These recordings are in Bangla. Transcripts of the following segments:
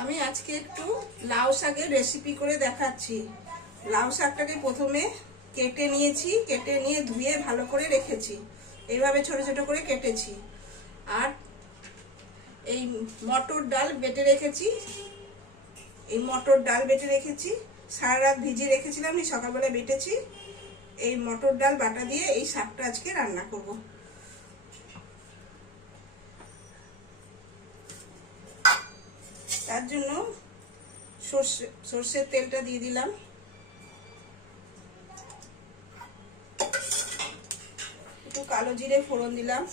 আমি আজকে একটু লাউ শাকের রেসিপি করে দেখাচ্ছি। লাউ শাকটাকে প্রথমে কেটে নিয়েছি, কেটে নিয়ে ধুয়ে ভালো করে রেখেছি। এইভাবে ছোট ছোট করে কেটেছি। আর এই মটর ডাল বেটে রেখেছি, সারা রাত ভিজিয়ে রেখেছিলাম, সকালবেলা বেটেছি। এই মটর ডাল বাটা দিয়ে এই শাকটা আজকে রান্না করব। তার জন্য সর্ষের তেলটা দিয়ে দিলাম, একটু কালো জিরে ফোড়ন দিলাম,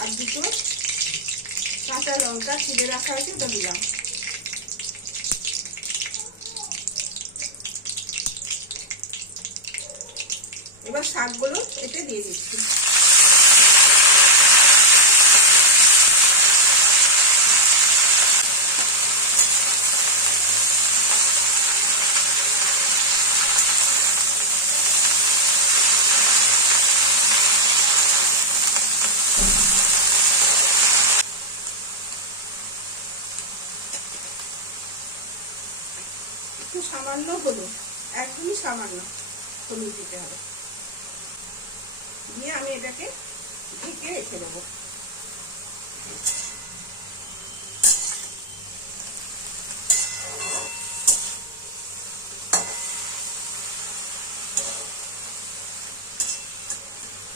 আর দুটো কাঁচা লঙ্কা চিড়ে রাখা হয়েছে, ওটা দিলাম। এবার শাকগুলো এতে দিয়ে দিচ্ছি। একটু সামান্য হলুদ, একদমই সামান্য হলুদ দিতে হবে, দিয়ে আমি এটাকে ঢেকে রেখে দেবো।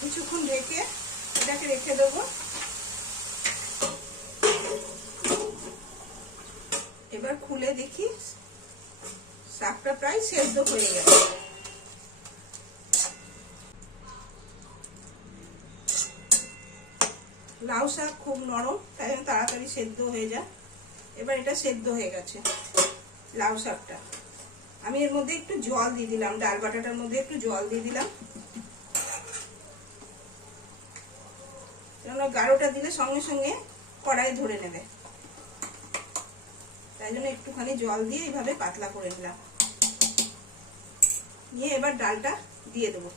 কিছুক্ষণ ঢেকে এটাকে রেখে দেবো। এবার খুলে দেখি শাকটা প্রায় সেদ্ধ হয়ে গেছে। লাউ শাক খুব নরম, তাই জন্য তাড়াতাড়ি সেদ্ধ হয়ে যায়। এবার এটা সেদ্ধ হয়ে গেছে লাউ শাকটা। আমি এর মধ্যে একটু জল দিয়ে দিলাম, ডাল বাটাটার মধ্যে একটু জল দিয়ে দিলাম, কেননা গাঢ়টা দিলে সঙ্গে সঙ্গে কড়াই ধরে নেবে, তাই জন্য একটুখানি জল দিয়ে এইভাবে পাতলা করে নিলাম। নিয়ে এবার ডালটা দিয়ে দেবো।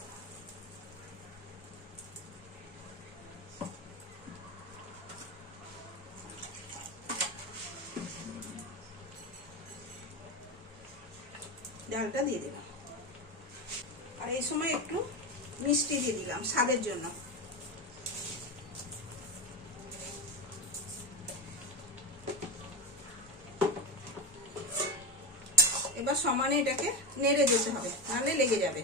ডালটা দিয়ে দিলাম, আর এই সময় একটু মিষ্টি দিয়ে দিলাম স্বাদের জন্য। এবার সমানে এটাকে নেড়ে যেতে হবে, নাহলে লেগে যাবে।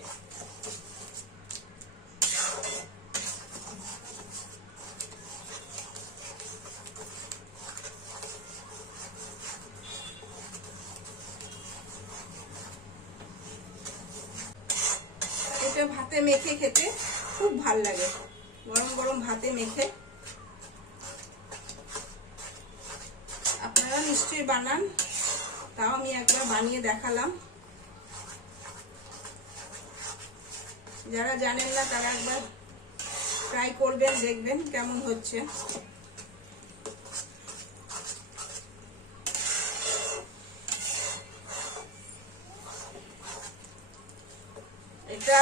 এটা ভাতে মেখে খেতে খুব ভাল লাগে, গরম গরম ভাতে মেখে। আপনারা নিশ্চয়ই বানান, তাও আমি একবার বানিয়ে দেখালাম। যারা জানেন না তারা একবার ট্রাই করবেন, দেখবেন কেমন হচ্ছে। এটা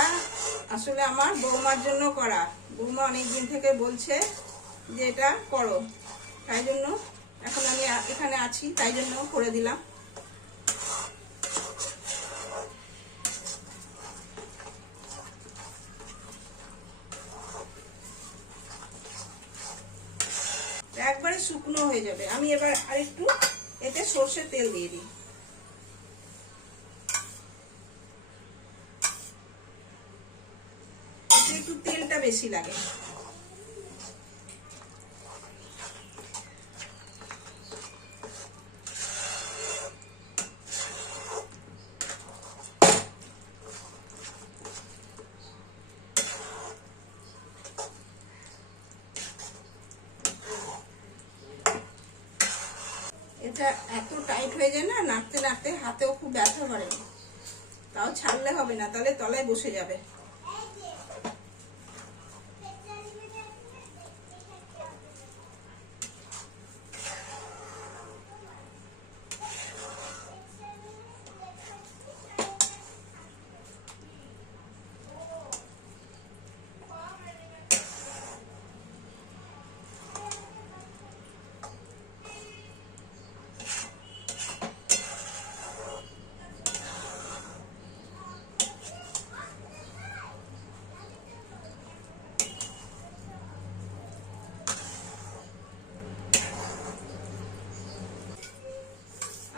আসলে আমার বৌমার জন্য করা। বৌমা অনেকদিন থেকে বলছে যে এটা করো, তাই জন্য এখন আমি এখানে আছি, তাই জন্য করে দিলাম। একবারে শুকনো হয়ে যাবে। আমি এবার আরেকটু এতে সর্ষের তেল দিয়ে দিই। এতে একটু তেলটা বেশি লাগে। এটা এত টাইট হয়ে যায় না, নাড়তে নাড়তে হাতেও খুব ব্যথা করে। তাও ছাড়লে হবে না, তাহলে তলায় বসে যাবে।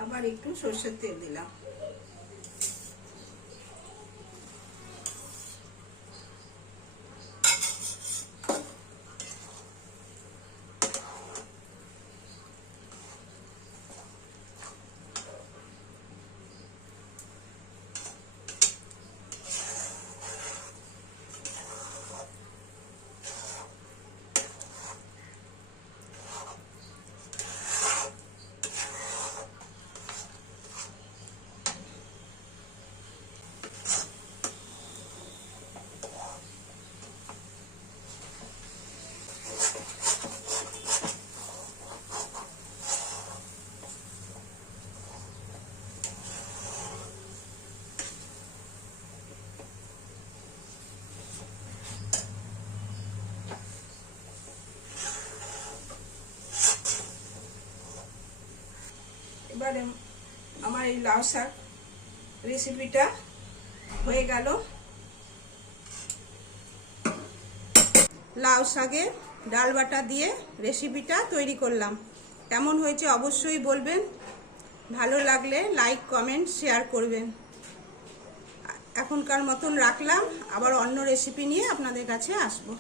আবার একটু সরষের তেল দিলাম। এবারে আমার এই লাউ শাক রেসিপিটা হয়ে গেল। লাউ শাকের ডাল বাটা দিয়ে রেসিপিটা তৈরি করলাম। কেমন হয়েছে অবশ্যই বলবেন। ভালো লাগলে লাইক কমেন্ট শেয়ার করবেন। এখনকার মতন রাখলাম, আবার অন্য রেসিপি নিয়ে আপনাদের কাছে আসবো।